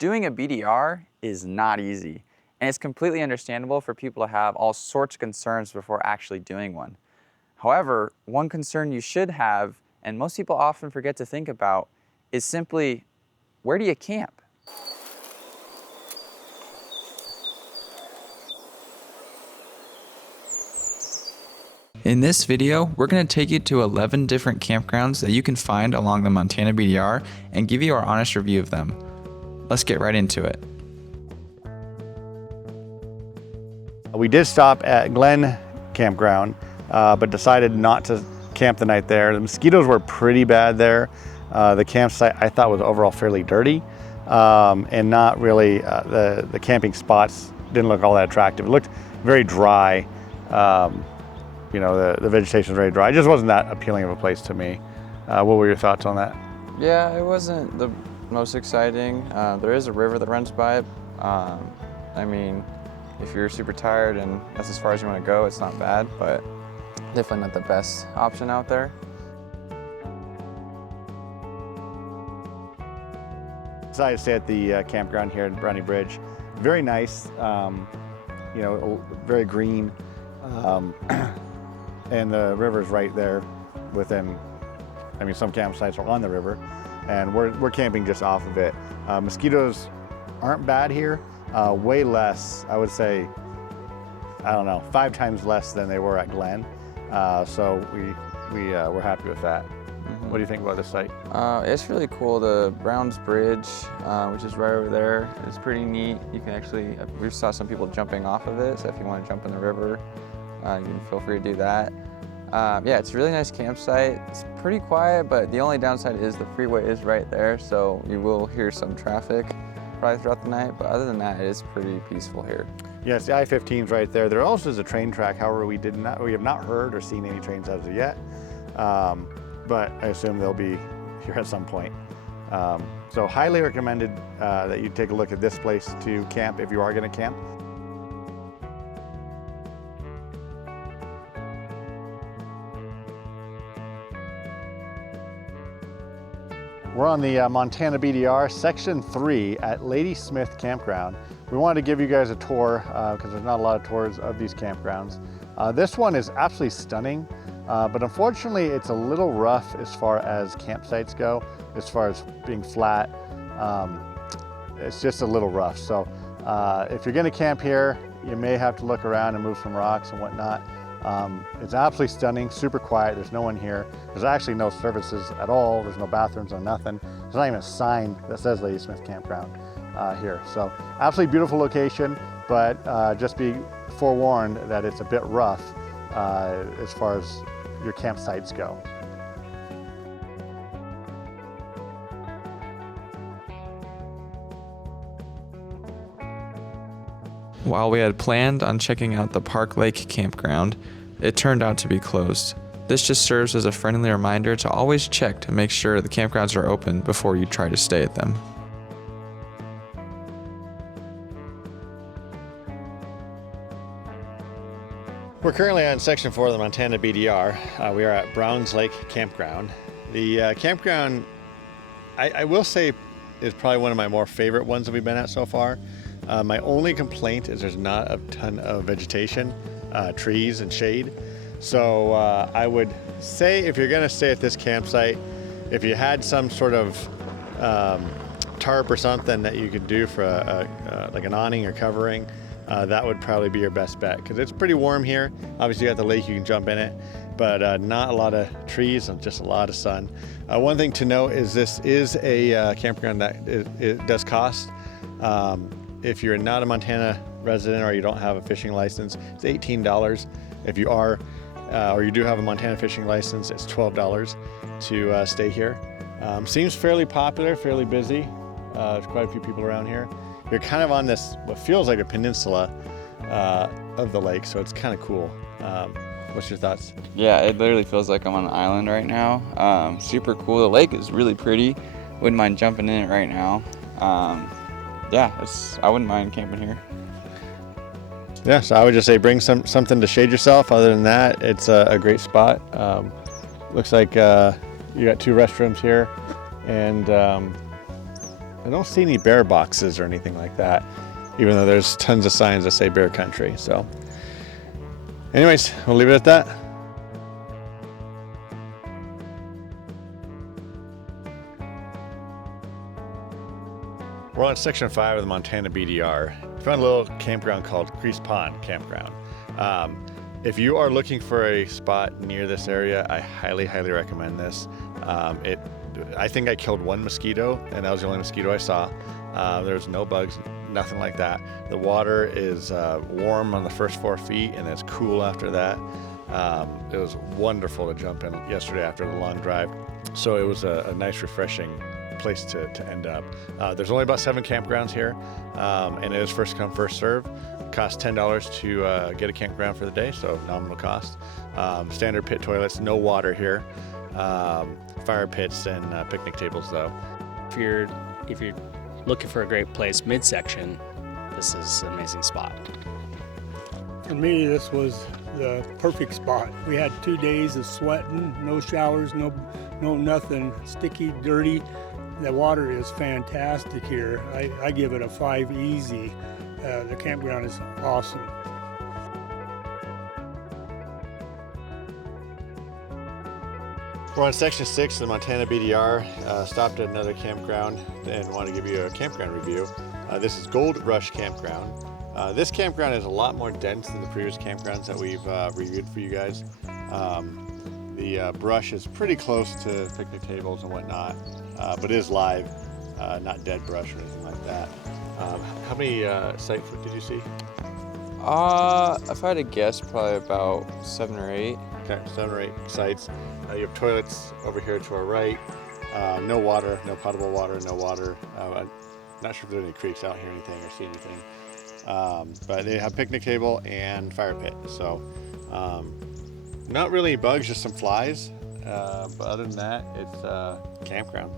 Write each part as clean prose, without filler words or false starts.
Doing a BDR is not easy, and it's completely understandable for people to have all sorts of concerns before actually doing one. However, one concern you should have, and most people often forget to think about, is simply, where do you camp? In this video, we're going to take you to 11 different campgrounds that you can find along the Montana BDR and give you our honest review of them. Let's get right into it. We did stop at Glen campground, but decided not to camp the night there. The mosquitoes were pretty bad there. The campsite I thought was overall fairly dirty, and not really, the camping spots didn't look all that attractive. It looked very dry. You know, the vegetation was very dry. It just wasn't that appealing of a place to me. What were your thoughts on that? Yeah, it wasn't the most exciting. There is a river that runs by it. I mean, if you're super tired and that's as far as you want to go, it's not bad, but definitely not the best option out there. Decided to stay at the campground here at Brownie Bridge. Very nice, you know, very green. And the river's right there within, I mean, some campsites are on the river, and we're camping just off of it. Mosquitoes aren't bad here, way less, I would say, I don't know, 5 times less than they were at Glen. So we're happy with that. What do you think about this site? It's really cool. The Browns Bridge, which is right over there, is pretty neat. You can actually, we saw some people jumping off of it, so if you want to jump in the river, you can feel free to do that. Yeah, it's a really nice campsite. It's pretty quiet, but the only downside is the freeway is right there, so you will hear some traffic probably throughout the night, but other than that, it is pretty peaceful here. Yes, the I-15's right there. There also is a train track, however, we have not heard or seen any trains as of yet, but I assume they'll be here at some point. So highly recommended that you take a look at this place to camp if you are going to camp. We're on the Montana BDR, Section 3 at Ladysmith Campground. We wanted to give you guys a tour because there's not a lot of tours of these campgrounds. This one is absolutely stunning, but unfortunately it's a little rough as far as campsites go, as far as being flat. It's just a little rough. So if you're gonna camp here, you may have to look around and move some rocks and whatnot. It's absolutely stunning, super quiet. There's no one here. There's actually no services at all. There's no bathrooms or nothing. There's not even a sign that says Ladysmith Campground here. So absolutely beautiful location, but just be forewarned that it's a bit rough as far as your campsites go. While we had planned on checking out the Park Lake campground, it turned out to be closed. This just serves as a friendly reminder to always check to make sure the campgrounds are open before you try to stay at them. We're currently on Section 4 of the Montana BDR. We are at Browns Lake Campground. The campground, I will say, is probably one of my more favorite ones that we've been at so far. My only complaint is there's not a ton of vegetation, trees and shade. So I would say if you're gonna stay at this campsite, if you had some sort of tarp or something that you could do for like an awning or covering, that would probably be your best bet because it's pretty warm here. Obviously you got the lake, you can jump in it, but not a lot of trees and just a lot of sun. One thing to note is this is a campground that it does cost. If you're not a Montana resident or you don't have a fishing license, it's $18. If you are, or you do have a Montana fishing license, it's $12 to stay here. Seems fairly popular, fairly busy. There's quite a few people around here. You're kind of on this, what feels like a peninsula of the lake, so it's kind of cool. What's your thoughts? Yeah, it literally feels like I'm on an island right now. Super cool. The lake is really pretty. Wouldn't mind jumping in it right now. Yeah, I wouldn't mind camping here. Yeah, so I would just say bring something to shade yourself. Other than that, it's a great spot. Looks like you got 2 restrooms here, and I don't see any bear boxes or anything like that, even though there's tons of signs that say bear country. So anyways, we'll leave it at that. We're on section 5 of the Montana BDR. We found a little campground called Kreis Pond campground. If you are looking for a spot near this area, I highly recommend this. I think I killed one mosquito, and that was the only mosquito I saw. There was no bugs, nothing like that. The water is warm on the first 4 feet, and it's cool after that. It was wonderful to jump in yesterday after the long drive. So it was a nice, refreshing place to end up. There's only about 7 campgrounds here, and it is first come, first serve. It costs $10 to get a campground for the day, so nominal cost. Standard pit toilets, no water here. Fire pits and picnic tables though. If you're looking for a great place midsection, this is an amazing spot. For me, this was the perfect spot. We had 2 days of sweating, no showers, no nothing, sticky, dirty. The water is fantastic here. I give it a 5 easy. The campground is awesome. We're on section 6 of the Montana BDR. Stopped at another campground and want to give you a campground review. This is Gold Rush Campground. This campground is a lot more dense than the previous campgrounds that we've reviewed for you guys. The brush is pretty close to picnic tables and whatnot, but it is live, not dead brush or anything like that. How many site foot did you see? If I had to guess, probably about 7 or 8. Okay, 7 or 8 sites. You have toilets over here to our right. No water, no potable water, no water. I'm not sure if there's any creeks. I don't hear anything or see anything. But they have picnic table and fire pit. So not really bugs, just some flies. But other than that, it's a campground.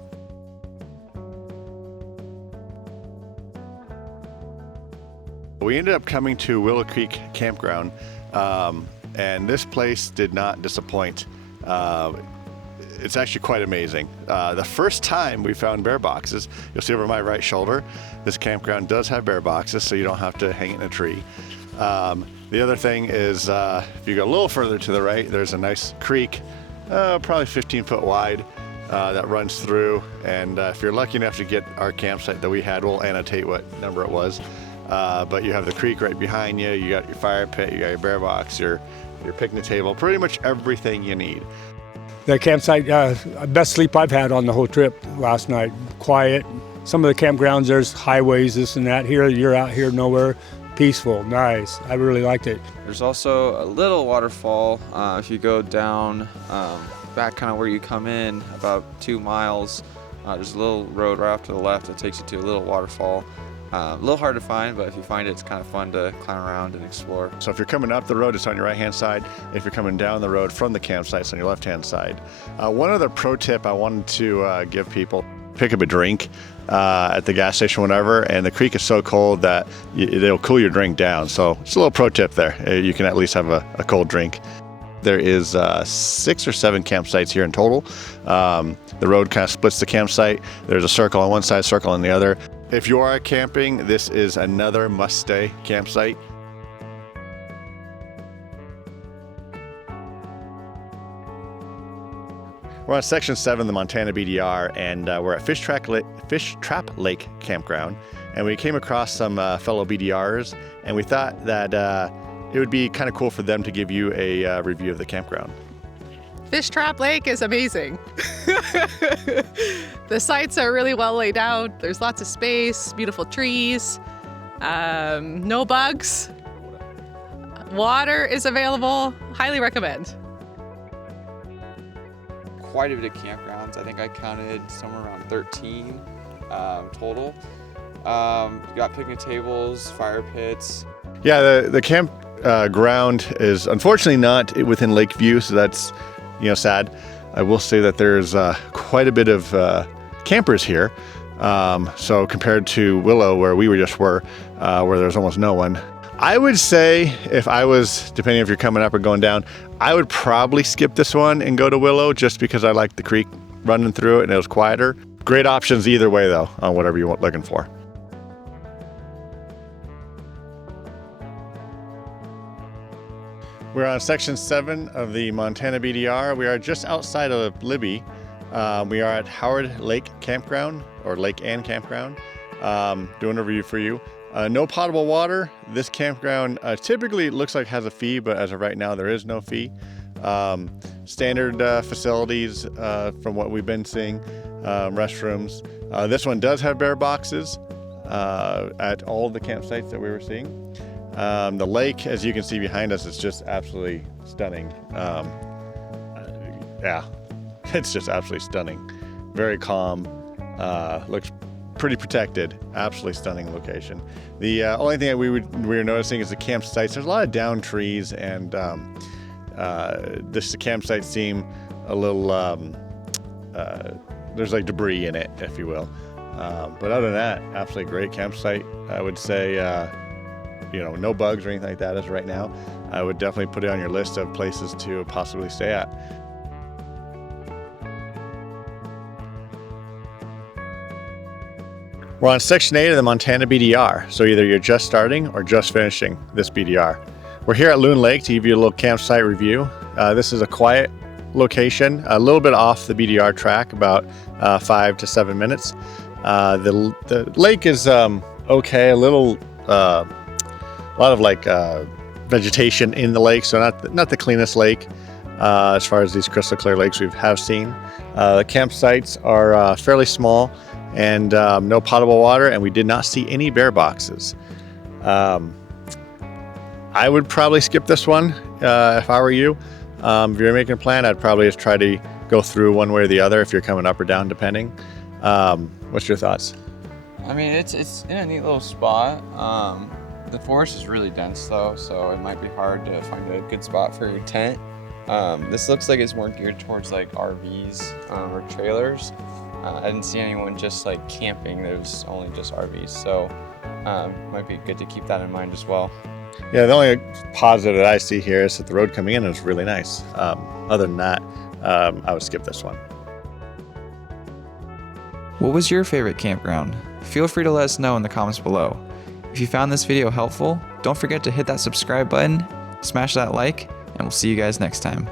We ended up coming to Willow Creek campground, and this place did not disappoint. It's actually quite amazing. The first time we found bear boxes, you'll see over my right shoulder, this campground does have bear boxes, so you don't have to hang it in a tree. The other thing is, if you go a little further to the right, there's a nice creek, probably 15 foot wide, that runs through. And if you're lucky enough to get our campsite that we had, we'll annotate what number it was. But you have the creek right behind you, you got your fire pit, you got your bear box, your picnic table, pretty much everything you need. The campsite, best sleep I've had on the whole trip last night. Quiet. Some of the campgrounds, there's highways, this and that. Here, you're out here nowhere. Peaceful, nice. I really liked it. There's also a little waterfall if you go down back kind of where you come in, about 2 miles. There's a little road right off to the left that takes you to a little waterfall. A little hard to find, but if you find it, it's kind of fun to climb around and explore. So if you're coming up the road, it's on your right-hand side. If you're coming down the road from the campsite, it's on your left-hand side. One other pro tip I wanted to give people: pick up a drink at the gas station, whatever, and the creek is so cold that it'll cool your drink down. So it's a little pro tip there. You can at least have a cold drink. There is 6 or 7 campsites here in total. The road kind of splits the campsite. There's a circle on one side, circle on the other. If you are camping, this is another must-stay campsite. We're on section 7 of the Montana BDR, and we're at Fish Trap Lake Campground. And we came across some fellow BDRs, and we thought that it would be kind of cool for them to give you a review of the campground. Fish Trap Lake is amazing. The sites are really well laid out. There's lots of space, beautiful trees, no bugs. Water is available. Highly recommend. Quite a bit of campgrounds. I think I counted somewhere around 13 total. You got picnic tables, fire pits. Yeah, the campground is unfortunately not within lake view, so that's sad. I will say that there's quite a bit of campers here. So compared to Willow, where we were, where there's almost no one. I would say if I was, depending if you're coming up or going down, I would probably skip this one and go to Willow just because I like the creek running through it and it was quieter. Great options either way though, on whatever you're looking for. We're on section 7 of the Montana BDR. We are just outside of Libby. We are at Howard Lake Campground, or Lake and Campground. Doing a review for you. No potable water. This campground typically looks like it has a fee, but as of right now, there is no fee. Standard facilities from what we've been seeing, restrooms. This one does have bear boxes at all of the campsites that we were seeing. The lake, as you can see behind us, is just absolutely stunning. Yeah, it's just absolutely stunning. Very calm, looks pretty protected, absolutely stunning location. The only thing that we were noticing is the campsites. There's a lot of down trees, and the campsites seem a little, there's like debris in it, if you will. But other than that, absolutely great campsite. I would say, no bugs or anything like that as right now. I would definitely put it on your list of places to possibly stay at. We're on section 8 of the Montana BDR, so either you're just starting or just finishing this BDR. We're here at Loon Lake to give you a little campsite review. This is a quiet location, a little bit off the BDR track, about 5 to 7 minutes. The lake is okay, a lot of like vegetation in the lake, so not the cleanest lake as far as these crystal clear lakes we have seen. The campsites are fairly small, and no potable water, and we did not see any bear boxes. I would probably skip this one if I were you. If you're making a plan, I'd probably just try to go through one way or the other if you're coming up or down, depending. What's your thoughts? I mean, it's in a neat little spot. The forest is really dense though, so it might be hard to find a good spot for your tent. This looks like it's more geared towards like RVs or trailers. I didn't see anyone just like camping. There was only just RVs, so might be good to keep that in mind as well. Yeah, the only positive that I see here is that the road coming in is really nice. Other than that, I would skip this one. What was your favorite campground? Feel free to let us know in the comments below. If you found this video helpful, don't forget to hit that subscribe button, smash that like, and we'll see you guys next time.